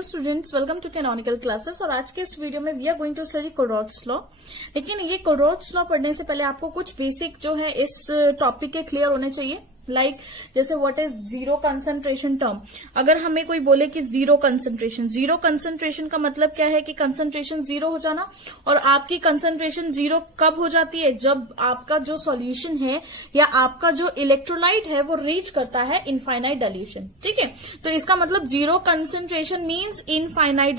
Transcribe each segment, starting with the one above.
Hello students, welcome to canonical classes. और आज के इस वीडियो में we are going to study Kohlrausch's law. लेकिन ये कोरॉट्स लॉ पढ़ने से पहले आपको कुछ बेसिक जो है इस टॉपिक के क्लियर होने चाहिए। लाइक जैसे what is zero concentration term. अगर हमें कोई बोले कि जीरो कंसंट्रेशन का मतलब क्या है कि कंसंट्रेशन जीरो हो जाना। और आपकी कंसंट्रेशन जीरो कब हो जाती है? जब आपका जो सॉल्यूशन है या आपका जो इलेक्ट्रोलाइट है वो रीच करता है इनफाइनाइट डाइल्यूशन। ठीक है, तो इसका मतलब zero concentration means infinite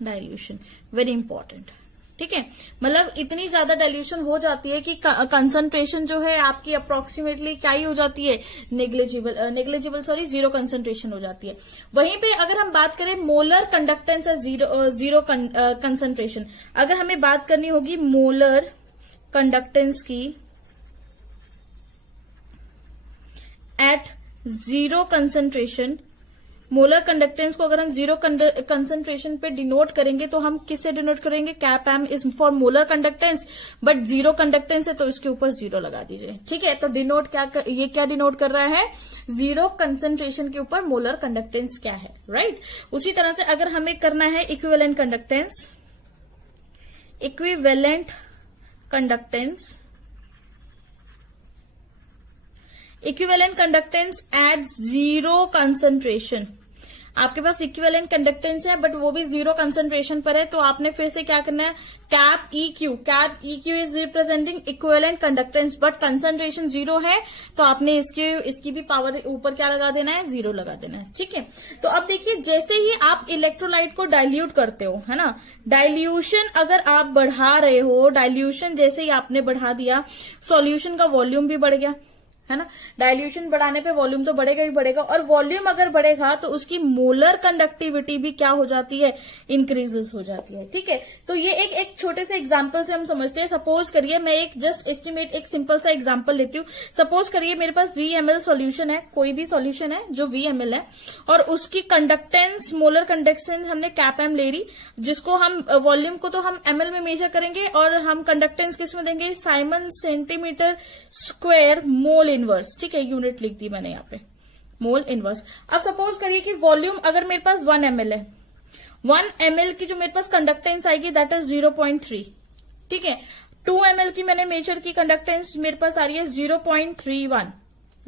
dilution. Very important. ठीक है, मतलब इतनी ज्यादा डाइल्यूशन हो जाती है कि कंसंट्रेशन जो है आपकी अप्रोक्सीमेटली क्या ही हो जाती है, नेग्लिजिबल जीरो कंसंट्रेशन हो जाती है। वहीं पे अगर हम बात करें मोलर कंडक्टेंस है जीरो कंसंट्रेशन, अगर हमें बात करनी होगी मोलर कंडक्टेंस की at zero concentration, molar conductance को अगर हम जीरो कंसंट्रेशन पे डिनोट करेंगे तो हम किससे डिनोट करेंगे? Cap M is for molar conductance, but zero conductance है तो इसके ऊपर जीरो लगा दीजिए। ठीक है, तो डिनोट ये क्या डिनोट कर रहा है? जीरो कंसंट्रेशन के ऊपर मोलर कंडक्टेंस क्या है, राइट। उसी तरह से अगर हमें करना है equivalent conductance at zero concentration. आपके पास इक्विवेलेंट कंडक्टेंस है बट वो भी जीरो कंसंट्रेशन पर है, तो आपने फिर से क्या करना है? Cap EQ is representing equivalent conductance, but concentration zero है तो आपने इसकी भी पावर ऊपर क्या लगा देना है? जीरो लगा देना है। ठीक है, तो अब देखिए जैसे ही आप इलेक्ट्रोलाइट को डाइल्यूट करते हो, है ना, डाइल्यूशन अगर आप बढ़ा रहे हो, डाइल्यूशन जैसे ही आपने बढ़ा दिया, सॉल्यूशन का वॉल्यूम भी बढ़ गया, है ना। डाइल्यूशन बढ़ाने पे वॉल्यूम तो बढ़ेगा ही बढ़ेगा, और वॉल्यूम अगर बढ़ेगा तो उसकी मोलर कंडक्टिविटी भी क्या हो जाती है? इंक्रीजेस हो जाती है। ठीक है, तो ये एक छोटे से एग्जांपल से हम समझते हैं। सपोज करिए मैं एक जस्ट एस्टिमेट एक सिंपल सा एग्जांपल लेती हूँ। सपोज करिए मेरे पास VmL सॉल्यूशन है, कोई भी सॉल्यूशन है जो VmL है, और उसकी कंडक्टेंस, मोलर कंडक्टेंस हमने कैप एम ले रही, जिसको हम वॉल्यूम को तो हम ml में मेजर करेंगे और हम कंडक्टेंस किस में देंगे? Simon centimetre square mole inverse. ठीक है, यूनिट लिख दी मैंने यहाँ पे, मोल इनवर्स। अब सपोज करिए कि वॉल्यूम अगर मेरे पास 1 ml है, 1 ml की जो मेरे पास कंडक्टेंस आएगी दैट इज 0.3। ठीक है, 2 ml की मैंने मेजर की कंडक्टेंस मेरे पास आ रही है 0.31,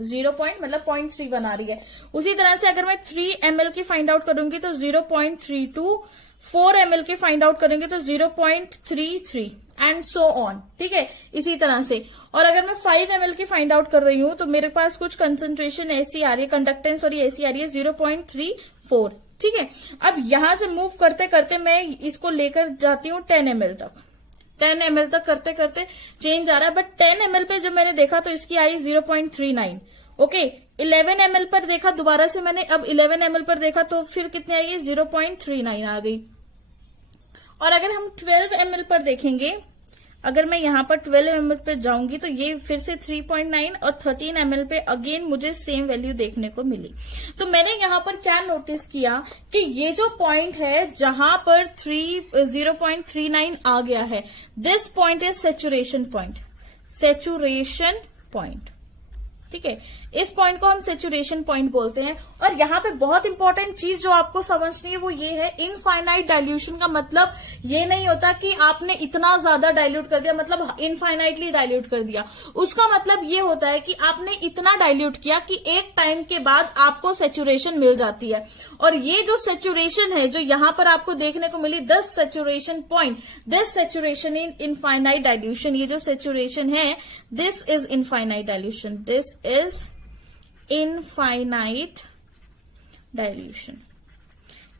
0 मतलब 0.31 आ रही है। उसी तरह से अगर मैं 3 ml की फाइंड आउट करूंगी तो 0.32, 4 ml की फाइंड आउट करेंगे तो 0.33 एंड सो ऑन। ठीक है, इसी तरह से। और अगर मैं 5 ml की फाइंड आउट कर रही हूं तो मेरे पास कुछ कंसंट्रेशन ऐसी आ रही है, कंडक्टेंस और ये ऐसी आ रही है 0.34। ठीक है, अब यहां से मूव करते करते मैं इसको लेकर जाती हूं 10 ml तक। 10 ml तक करते करते चेंज आ रहा है, बट 10 ml पे जब मैंने देखा तो इसकी आई 0.39। ओके, 11 ml पर देखा दोबारा से मैंने, अब 11 ml पर देखा तो फिर कितनी आई? 0.39 आ गई। और अगर हम 12 ml पर देखेंगे, अगर मैं यहां पर 12 ml पे जाऊंगी तो ये फिर से 3.9 और 13 ml पे अगेन मुझे सेम वैल्यू देखने को मिली। तो मैंने यहां पर क्या नोटिस किया कि ये जो पॉइंट है जहां पर 0.39 आ गया है, this point is saturation point. ठीक है, इस पॉइंट को हम सैचुरेशन पॉइंट बोलते हैं। और यहाँ पे बहुत इंपॉर्टेंट चीज जो आपको समझनी है वो ये है, इनफाइनाइट डाइल्यूशन का मतलब ये नहीं होता कि आपने इतना ज्यादा डाइल्यूट कर दिया, मतलब इनफाइनाइटली डाइल्यूट कर दिया। उसका मतलब ये होता है कि आपने इतना डाइल्यूट किया कि एक टाइम के बाद आपको सैचुरेशन मिल जाती है। और ये जो सैचुरेशन है जो यहाँ पर आपको देखने को मिली, this saturation point, this saturation in infinite dilution, ये जो सैचुरेशन है this is infinite dilution, this is infinite dilution.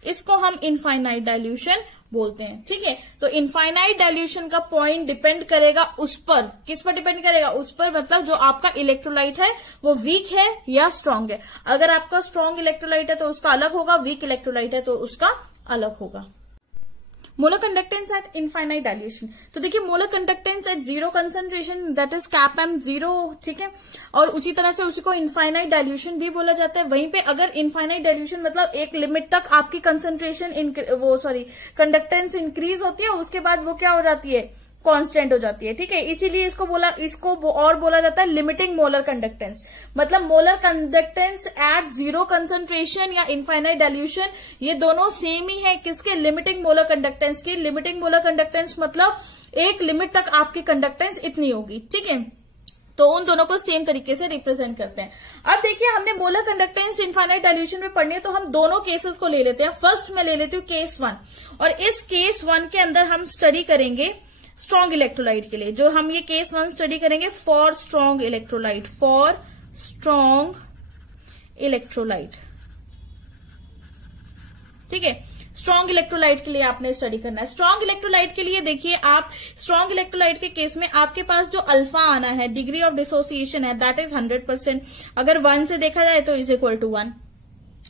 इसको हम इनफाइनाइट डाइल्यूशन बोलते हैं। ठीक है, तो इनफाइनाइट डाइल्यूशन का पॉइंट डिपेंड करेगा उस पर, किस पर डिपेंड करेगा? उस पर मतलब जो आपका इलेक्ट्रोलाइट है वो वीक है या स्ट्रांग है। अगर आपका स्ट्रांग इलेक्ट्रोलाइट है तो उसका अलग होगा, वीक इलेक्ट्रोलाइट है तो उसका अलग होगा। Molar conductance at infinite dilution, तो देखिए molar conductance at zero concentration that is cap M zero. ठीक है, और उसी तरह से उसी को इनफाइनाइट डाइल्यूशन भी बोला जाता है। वहीं पे अगर इनफाइनाइट डाइल्यूशन मतलब एक लिमिट तक आपकी कंसंट्रेशन कंडक्टेंस इंक्रीज होती है, उसके बाद वो क्या हो जाती है? कांस्टेंट हो जाती है, ठीक है। इसीलिए इसको और बोला जाता है लिमिटिंग मोलर कंडक्टेंस। मतलब molar conductance at zero concentration या इनफाइनाइट डाइल्यूशन, ये दोनों सेम ही है किसके, लिमिटिंग मोलर कंडक्टेंस की। लिमिटिंग मोलर कंडक्टेंस मतलब एक लिमिट तक आपकी कंडक्टेंस इतनी होगी, ठीक है। तो उन दोनों को सेम तरीके से रिप्रेजेंट करते हैं। अब देखिए, हमने मोलर कंडक्टेंस इनफाइनाइट डाइल्यूशन में पढ़नी है, तो हम दोनों केसेस को ले लेते हैं। फर्स्ट मैं ले लेती हूँ केस 1, और इस केस 1 के अंदर हम स्टडी करेंगे स्ट्रॉन्ग इलेक्ट्रोलाइट के लिए। जो हम ये केस 1 स्टडी करेंगे for strong electrolyte, for strong electrolyte, ठीक है। स्ट्रॉन्ग इलेक्ट्रोलाइट के लिए आपने स्टडी करना है। स्ट्रॉन्ग इलेक्ट्रोलाइट के लिए देखिए, आप स्ट्रॉन्ग इलेक्ट्रोलाइट के केस में आपके पास जो अल्फा आना है, डिग्री ऑफ डिसोसिएशन है, दैट इज 100%। अगर 1 से देखा जाए तो इज इक्वल टू 1,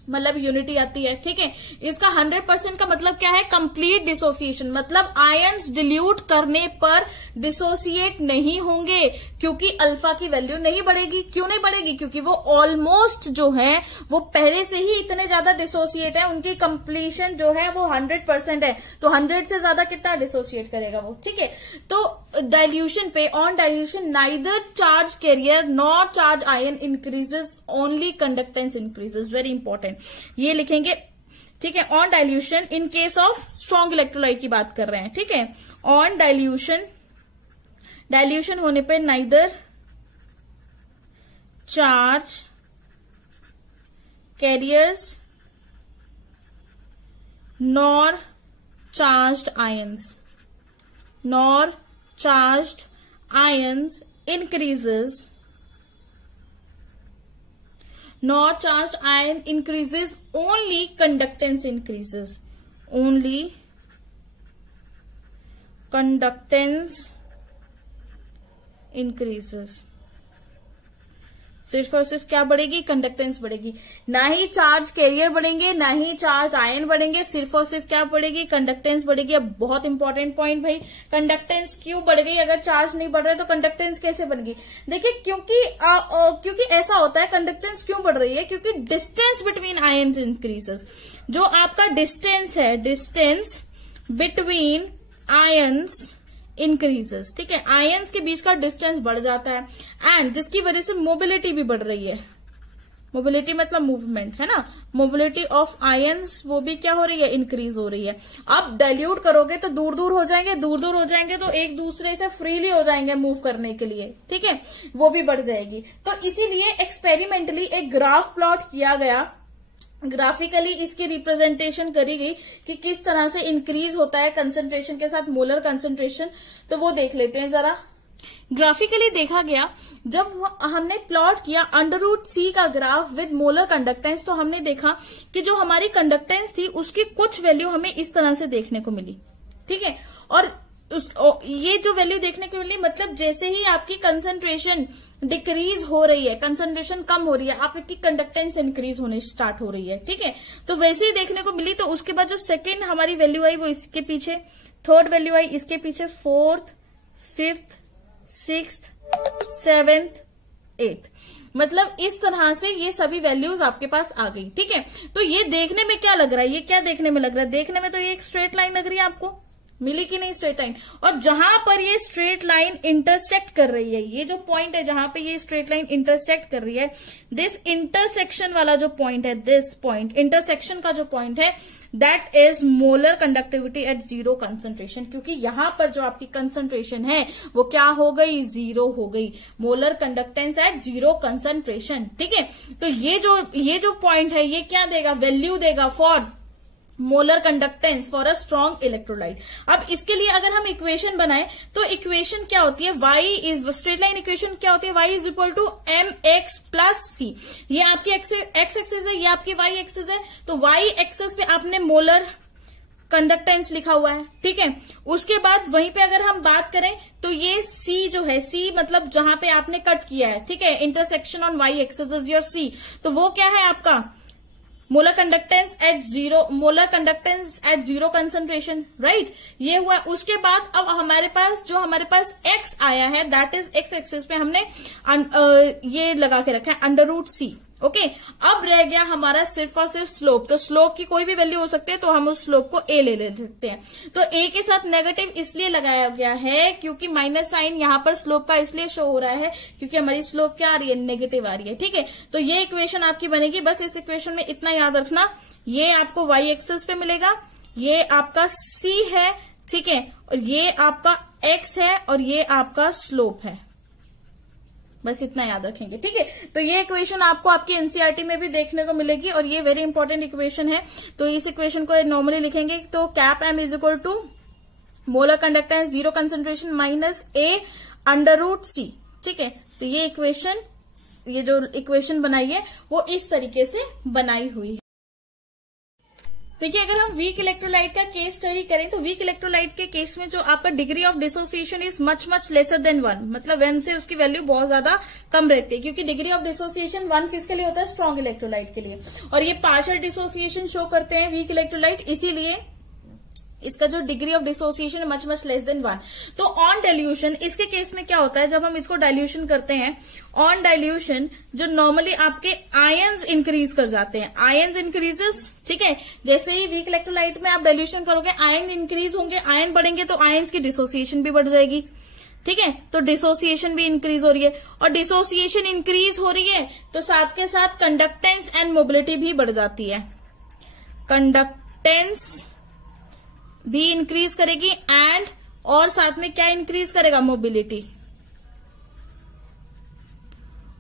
मतलब यूनिटी आती है, ठीक है। इसका 100% का मतलब क्या है, कंप्लीट डिसोसिएशन, मतलब आयंस डिल्यूट करने पर डिसोसिएट नहीं होंगे, क्योंकि अल्फा की वैल्यू नहीं बढ़ेगी। क्यों नहीं बढ़ेगी, क्योंकि वो ऑलमोस्ट जो है वो पहले से ही इतने ज्यादा डिसोसिएट है, उनकी कंप्लीशन जो है वो 100% है। तो 100 से ज्यादा कितना डिसोसिएट करेगा वो, ठीक है। तो डाइल्यूशन पे, on dilution neither charge carrier nor charge ion increases, only conductance increases. Very important, ये लिखेंगे, ठीक है। On dilution in case of strong electrolyte की बात कर रहे हैं, ठीक है। ऑन डाइल्यूशन, डाइल्यूशन होने पे neither charge carriers nor charged ions, nor charged ions increases, nor charged ion increases, only conductance increases, only conductance increases। सिर्फ और सिर्फ क्या बढ़ेगी, कंडक्टेंस बढ़ेगी, ना ही चार्ज कैरियर बढ़ेंगे, ना ही चार्ज आयन बढ़ेंगे, सिर्फ और सिर्फ क्या बढ़ेगी, कंडक्टेंस बढ़ेगी। अब बहुत इंपॉर्टेंट पॉइंट भाई, कंडक्टेंस क्यों बढ़ गई, अगर चार्ज नहीं बढ़ रहा है तो कंडक्टेंस कैसे बन गई। देखिए, क्योंकि ऐसा होता है, कंडक्टेंस क्यों बढ़ रही है, क्योंकि डिस्टेंस बिटवीन आयंस इंक्रीजेस। जो आपका डिस्टेंस है, डिस्टेंस बिटवीन आयंस इंक्रीजेस, ठीक है। आयंस के बीच का डिस्टेंस बढ़ जाता है, एंड जिसकी वजह से मोबिलिटी भी बढ़ रही है। मोबिलिटी मतलब मूवमेंट, है ना। मोबिलिटी ऑफ आयंस वो भी क्या हो रही है, इंक्रीज हो रही है। अब डाइल्यूट करोगे तो दूर दूर हो जाएंगे, दूर दूर हो जाएंगे तो एक दूसरे से फ्रीली हो जाएंगे मूव करने के लिए, ठीक है, वो भी बढ़ जाएगी। तो इसीलिए एक्सपेरिमेंटली एक ग्राफ प्लॉट किया गया, ग्राफिकली इसकी रिप्रेजेंटेशन करी गई कि किस तरह से इंक्रीज होता है कंसंट्रेशन के साथ मोलर कंसंट्रेशन। तो वो देख लेते हैं जरा। ग्राफिकली देखा गया, जब हमने प्लॉट किया √C का ग्राफ विद मोलर कंडक्टेंस, तो हमने देखा कि जो हमारी कंडक्टेंस थी उसकी कुछ वैल्यू हमें इस तरह से देखने को मिली, ठीक है। और ये जो वैल्यू देखने को मिली, मतलब जैसे ही आपकी कंसंट्रेशन डिक्रीज हो रही है, कंसंट्रेशन कम हो रही है, आपकी कंडक्टेंस इंक्रीज होने स्टार्ट हो रही है, ठीक है। तो वैसे ही देखने को मिली। तो उसके बाद जो सेकंड हमारी वैल्यू आई वो इसके पीछे, थर्ड वैल्यू आई इसके पीछे, fourth, fifth, sixth, seventh, eighth, मतलब इस तरह से ये सभी वैल्यूज आपके पास आ गई, ठीक है। तो ये देखने में क्या लग रहा है, ये क्या देखने में लग रहा है, देखने में तो ये एक स्ट्रेट लाइन लग रही है। आपको मिली कि नहीं स्ट्रेट लाइन, और जहां पर ये स्ट्रेट लाइन इंटरसेक्ट कर रही है, ये जो पॉइंट है जहां पे ये स्ट्रेट लाइन इंटरसेक्ट कर रही है, दिस इंटरसेक्शन वाला जो पॉइंट है, दिस पॉइंट इंटरसेक्शन का जो पॉइंट है, that is molar conductivity eight zero concentration. क्योंकि यहां पर जो आपकी कंसंट्रेशन है वो क्या हो गई, जीरो हो गई, molar conductance at zero concentration, ठीक है। तो ये जो पॉइंट है ये क्या देगा, वैल्यू देगा for molar conductance for a strong electrolyte. अब इसके लिए अगर हम इक्वेशन बनाए तो इक्वेशन क्या होती है, y is straight line equation क्या होती है, y is equal to mx plus c। ये आपकी x एक्सिस है, ये आपकी y एक्सिस है। तो y एक्सिस पे आपने मोलर कंडक्टेंस लिखा हुआ है, ठीक है। उसके बाद वहीं पे अगर हम बात करें तो ये c जो है, c मतलब जहां पे आपने कट किया है, ठीक है, intersection on y axis is your c। तो वो क्या है आपका molar conductance at zero concentration, right. ये हुआ। उसके बाद अब हमारे पास x आया है, दैट इज x एक्सिस पे हमने ये लगा के रखा है √C, ओके अब रह गया हमारा सिर्फ और सिर्फ स्लोप। तो स्लोप की कोई भी वैल्यू हो सकती है, तो हम उस स्लोप को ए ले सकते हैं। तो ए के साथ नेगेटिव इसलिए लगाया गया है क्योंकि माइनस साइन यहां पर स्लोप का इसलिए शो हो रहा है क्योंकि हमारी स्लोप क्या आ रही है, नेगेटिव आ रही है। ठीक है, तो ये इक्वेशन आपकी बनेगी। बस इस इक्वेशन में इतना याद रखना, ये आपको वाई एक्सिस पे मिलेगा, ये आपका सी है, ठीक है, और ये आपका एक्स है और ये आपका स्लोप है। बस इतना याद रखेंगे। ठीक है, तो ये इक्वेशन आपको आपकी एनसीईआरटी में भी देखने को मिलेगी और ये वेरी इंपॉर्टेंट इक्वेशन है। तो इस इक्वेशन को नॉर्मली लिखेंगे तो cap M is equal to molar conductance zero concentration minus A under root C. ठीक है, तो ये इक्वेशन, ये जो इक्वेशन बनाई है वो इस तरीके से बनाई हुई है। देखिए, अगर हम वीक इलेक्ट्रोलाइट का केस स्टडी करें तो वीक इलेक्ट्रोलाइट के केस में जो आपका degree of dissociation is much much lesser than 1, मतलब 1 से उसकी वैल्यू बहुत ज्यादा कम रहती है, क्योंकि डिग्री ऑफ डिसोसिएशन 1 किसके लिए होता है, स्ट्रॉन्ग इलेक्ट्रोलाइट के लिए, और ये पार्शियल डिसोसिएशन शो करते हैं वीक इलेक्ट्रोलाइट, इसीलिए इसका जो degree of dissociation much much less than 1। तो ऑन डाइल्यूशन, इसके केस में क्या होता है, जब हम इसको डाइल्यूशन करते हैं, ऑन डाइल्यूशन जो नॉर्मली आपके आयंस इंक्रीज कर जाते हैं, आयंस इंक्रीजेस। ठीक है, जैसे ही वीक इलेक्ट्रोलाइट में आप डाइल्यूशन करोगे आयन इंक्रीज होंगे, आयन बढ़ेंगे तो आयंस की डिसोसिएशन भी बढ़ जाएगी। ठीक है, तो डिसोसिएशन भी इंक्रीज हो रही है, और डिसोसिएशन इंक्रीज हो रही है तो साथ के साथ कंडक्टेंस एंड मोबिलिटी भी बढ़ जाती है। कंडक्टेंस भी इंक्रीज करेगी एंड और साथ में क्या इंक्रीज करेगा, मोबिलिटी।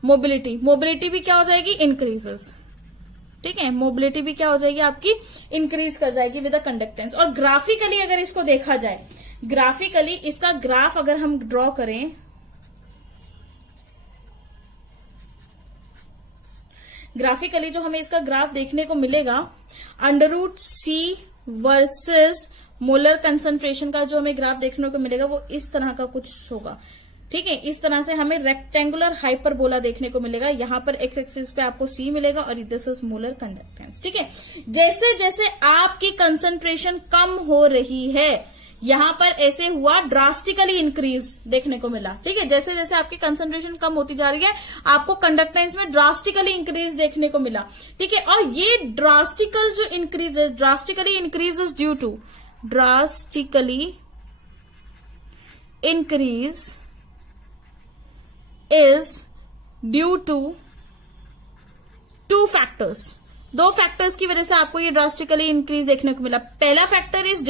मोबिलिटी भी क्या हो जाएगी, इंक्रीजेस। ठीक है, मोबिलिटी भी क्या हो जाएगी आपकी, इंक्रीज कर जाएगी विद द कंडक्टेंस। और ग्राफिकली अगर इसको देखा जाए, ग्राफिकली इसका ग्राफ अगर हम ड्रॉ करें, ग्राफिकली जो हमें इसका ग्राफ देखने को मिलेगा, under root C versus molar concentration का जो हमें ग्राफ देखने को मिलेगा वो इस तरह का कुछ होगा। ठीक है, इस तरह से हमें रेक्टेंगुलर हाइपरबोला देखने को मिलेगा। यहां पर एक्स एक्सिस पे आपको सी मिलेगा और दिस इज मोलर कंडक्टेंस। ठीक है, जैसे जैसे आपकी कंसंट्रेशन कम हो रही है, यहां पर ऐसे हुआ ड्रास्टिकली इंक्रीज देखने को मिला। ठीक है, जैसे जैसे आपकी कंसंट्रेशन कम होती जा रही है आपको कंडक्टेंस में ड्रास्टिकली इंक्रीज देखने को मिला। ठीक है, और ये ड्रास्टिकल जो इंक्रीज है, drastically increase is due to, drastically increase is due to two factors। दो फैक्टर्स की वजह से आपको ये ड्रास्टिकली इंक्रीज देखने को मिला। पहला फैक्टर इज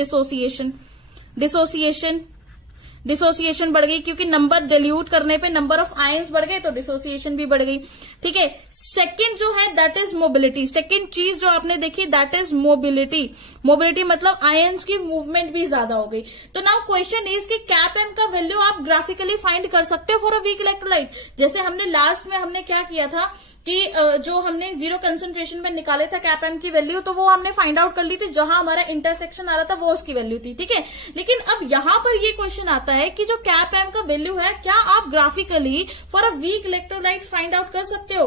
डिसोसिएशन बढ़ गई, क्योंकि नंबर डिल्यूट करने पे नंबर ऑफ आयंस बढ़ गए तो डिसोसिएशन भी बढ़ गई। ठीक है, सेकंड जो है दैट इज मोबिलिटी। सेकंड चीज जो आपने देखी दैट इज मोबिलिटी मतलब आयंस की मूवमेंट भी ज्यादा हो गई। तो नाउ क्वेश्चन इज कि कैप एम का वैल्यू आप ग्राफिकली फाइंड कर सकते हो फॉर अ वीक इलेक्ट्रोलाइट। जैसे हमने लास्ट में हमने क्या किया था कि जो हमने जीरो कंसंट्रेशन में निकाले था कैप एम की वैल्यू, तो वो हमने फाइंड आउट कर ली थी, जहां हमारा इंटरसेक्शन आ रहा था वो उसकी वैल्यू थी। ठीक है, लेकिन अब यहां पर ये क्वेश्चन आता है कि जो कैप एम का वैल्यू है क्या आप graphically for a weak electrolyte find out कर सकते हो,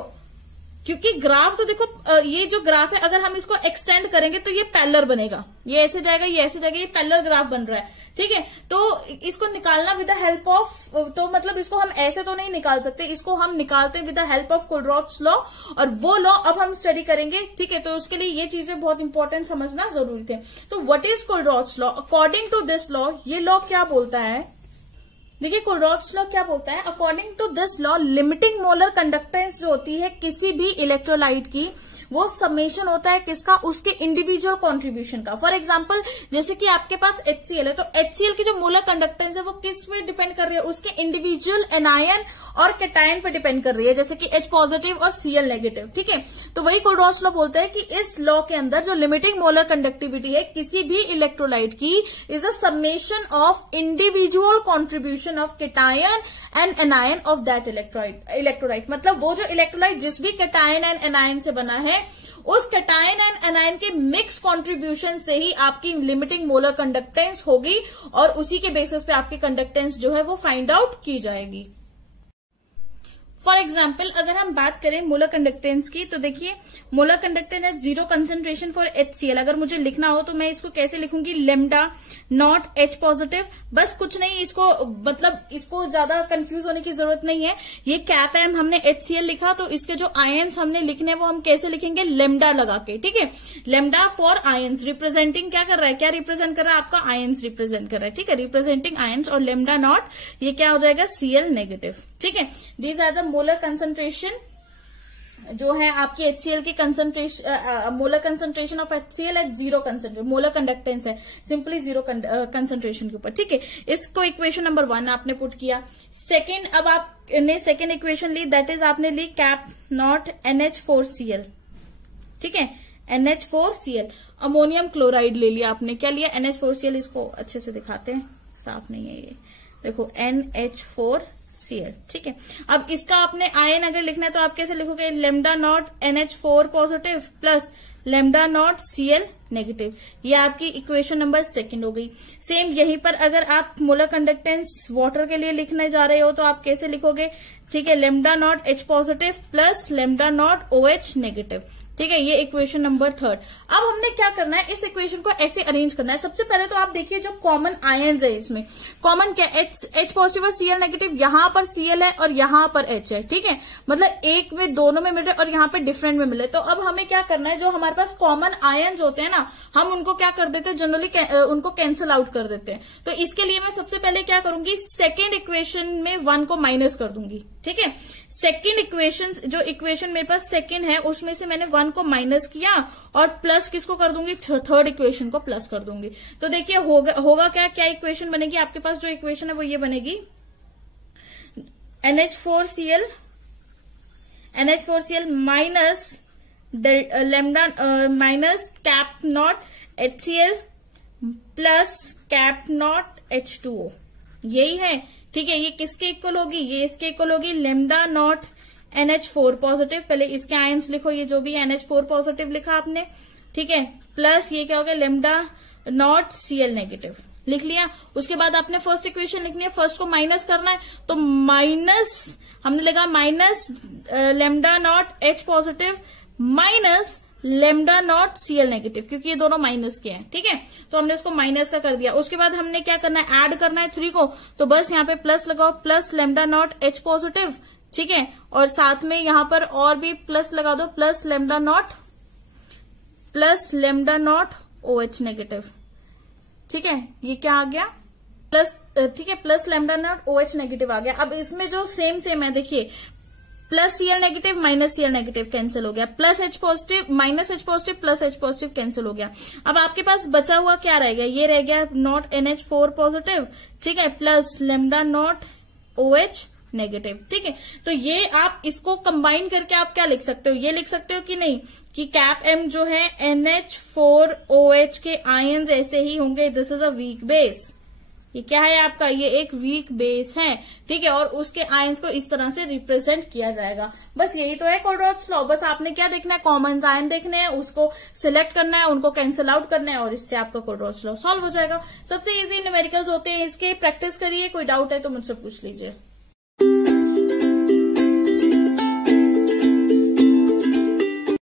क्योंकि ग्राफ तो देखो, ये जो ग्राफ है अगर हम इसको एक्सटेंड करेंगे तो ये पैरेलल बनेगा, ये ऐसे जाएगा, ये ऐसे जाएगा, ये पैरेलल ग्राफ बन रहा है। ठीक है, तो इसको निकालना विद द हेल्प ऑफ, तो मतलब इसको हम ऐसे तो नहीं निकाल सकते, इसको हम निकालते with the help of Kohlrausch's law, और वो लॉ अब हम स्टडी करेंगे। ठीक है, तो उसके लिए ये चीजें बहुत इंपॉर्टेंट समझना जरूरी थे। तो what is Kohlrausch's law? According to this law, ये लॉ क्या बोलता है, देखिए कोलरॉट्स लॉ क्या बोलता है। According to this law, limiting molar conductance जो होती है किसी भी इलेक्ट्रोलाइट की, वो समेशन होता है किसका, उसके इंडिविजुअल कंट्रीब्यूशन का। फॉर एग्जांपल जैसे कि आपके पास HCl है, तो HCl की जो मोलर कंडक्टेंस है वो किस पे डिपेंड कर रही है, उसके इंडिविजुअल एनायन और कैटायन पे डिपेंड कर रही है, जैसे कि H पॉजिटिव और Cl नेगेटिव। ठीक है, तो वही कोलरॉट्स लॉ बोलते हैं कि इस लॉ के अंदर जो लिमिटिंग मोलर कंडक्टिविटी है किसी भी इलेक्ट्रोलाइट की is a summation of individual contribution of cation and anion of that electrolyte. मतलब वो जो इलेक्ट्रोलाइट जिस भी कैटायन एंड एनायन से बना है, उस कैटायन एंड एनायन के मिक्स कंट्रीब्यूशन से ही आपकी लिमिटिंग मोलर कंडक्टेंस होगी, और उसी के बेसिस पे आपकी कंडक्टेंस जो है वो फाइंड आउट की जाएगी। फॉर एग्जाम्पल अगर हम बात करें मोलर कंडक्टेंस की, तो देखिए मोलर कंडक्टेंस है जीरो कंसेंट्रेशन फॉर HCl। अगर मुझे लिखना हो तो मैं इसको कैसे लिखूंगी, लेमडा नॉट H पॉजिटिव। बस कुछ नहीं, इसको मतलब इसको ज्यादा कंफ्यूज होने की जरूरत नहीं है। ये कैप है, हमने HCl लिखा तो इसके जो आयंस हमने लिखने वो हम कैसे लिखेंगे, लेमडा लगा के, ठीक है। लेमडा फॉर आयंस, रिप्रेजेंटिंग क्या कर रहा है, क्या रिप्रेजेंट कर रहा है, आपका आयंस रिप्रेजेंट कर रहा है, ठीक है, रिप्रेजेंटिंग आयंस। और लेमडा नॉट ये क्या हो जाएगा, Cl नेगेटिव, ठीक है। These are the molar concentration जो है आपकी HCl की कंसंट्रेशन, molar concentration of HCl at zero concentration, molar conductance है सिंपली जीरो कंसंट्रेशन के ऊपर, ठीक है। इसको इक्वेशन नंबर 1 आपने पुट किया। सेकेंड, अब आपने सेकेंड इक्वेशन ली, दैट इज आपने ली कैप नॉट NH4Cl, ठीक है, NH4Cl। अमोनियम क्लोराइड ले लिया आपने, क्या लिया, NH4Cl। इसको अच्छे से दिखाते हैं, साफ नहीं है ये, देखो NH4Cl, ठीक है। अब इसका आपने आयन अगर लिखना है तो आप कैसे लिखोगे, lambda naught NH4 positive plus lambda not Cl negative. ये आपकी इक्वेशन नंबर 2 हो गई। सेम यहीं पर अगर आप मोलर कंडक्टेंस वाटर के लिए लिखने जा रहे हो तो आप कैसे लिखोगे, ठीक है, lambda naught H positive plus lambda not OH negative, ठीक है। ये इक्वेशन नंबर 3। अब हमने क्या करना है, इस इक्वेशन को ऐसे अरेंज करना है। सबसे पहले तो आप देखिए जो कॉमन आयंस है, इसमें कॉमन क्या, H पॉजिटिव और Cl नेगेटिव। यहां पर Cl है और यहां पर H है, ठीक है, मतलब एक में दोनों में मिले और यहां पे डिफरेंट में मिले। तो अब हमें क्या करना है, जो हमारे पास कॉमन आयंस होते हैं ना, हम उनको क्या कर देते हैं, जनरली उनको कैंसिल आउट कर देते हैं। तो इसके लिए मैं सबसे पहले क्या करूंगी, सेकेंड इक्वेशन में 1 को माइनस कर दूंगी, ठीक है। सेकेंड इक्वेशन, जो इक्वेशन मेरे पास सेकेंड है उसमें से मैंने 1 को माइनस किया और प्लस किसको कर दूंगी, थर्ड इक्वेशन को प्लस कर दूंगी। तो देखिए होगा क्या इक्वेशन बनेगी आपके पास, जो इक्वेशन है वो ये बनेगी, NH4Cl minus lambda minus cap not HCl plus cap not H2O, यही है, ठीक है। ये किसके इक्वल होगी, ये इसके इक्वल होगी, लेमडा नॉट NH4 पॉजिटिव, पहले इसके आयंस लिखो, ये जो भी NH4 पॉजिटिव लिखा आपने, ठीक है, प्लस ये क्या हो गया, लेमडा नॉट Cl नेगेटिव, लिख लिया। उसके बाद आपने फर्स्ट इक्वेशन लिखनी है, फर्स्ट को माइनस करना है, तो माइनस हमने लगा minus lambda naught H positive minus lambda naught Cl negative, क्योंकि ये दोनों माइनस के हैं, ठीक है। तो हमने इसको माइनस का कर दिया। उसके बाद हमने क्या करना है, ऐड करना है 3 को, तो बस यहाँ पे प्लस लगाओ, plus lambda not H positive, ठीक है, और साथ में यहां पर और भी प्लस लगा दो, plus lambda not OH negative, ठीक है। ये क्या आ गया, प्लस, ठीक है, plus lambda not OH negative आ गया। अब इसमें जो सेम है, देखिए plus Cl negative minus Cl negative cancel हो गया, plus H positive minus H positive plus H positive cancel हो गया। अब आपके पास बचा हुआ क्या रह गया, ये रह गया नॉट NH4 पॉजिटिव, ठीक है, plus lambda not OH negative, ठीक है। तो ये आप इसको कंबाइन करके आप क्या लिख सकते हो, ये लिख सकते हो कि नहीं, कि कैप M जो है NH4OH के आयंस ऐसे ही होंगे, this is a weak base. ये क्या है आपका, ये एक वीक बेस है, ठीक है, और उसके आयंस को इस तरह से रिप्रेजेंट किया जाएगा। बस यही तो है कोलरॉड्स लॉ। बस आपने क्या देखना है, कॉमन आयन देखने हैं, उसको सिलेक्ट करना है, उनको कैंसिल आउट करना है, और इससे आपका कोलरॉड्स लॉ सॉल्व हो जाएगा। सबसे इजी न्यूमेरिकल्स होते हैं इसके, प्रैक्टिस करिए, कोई डाउट है तो मुझसे पूछ लीजिए।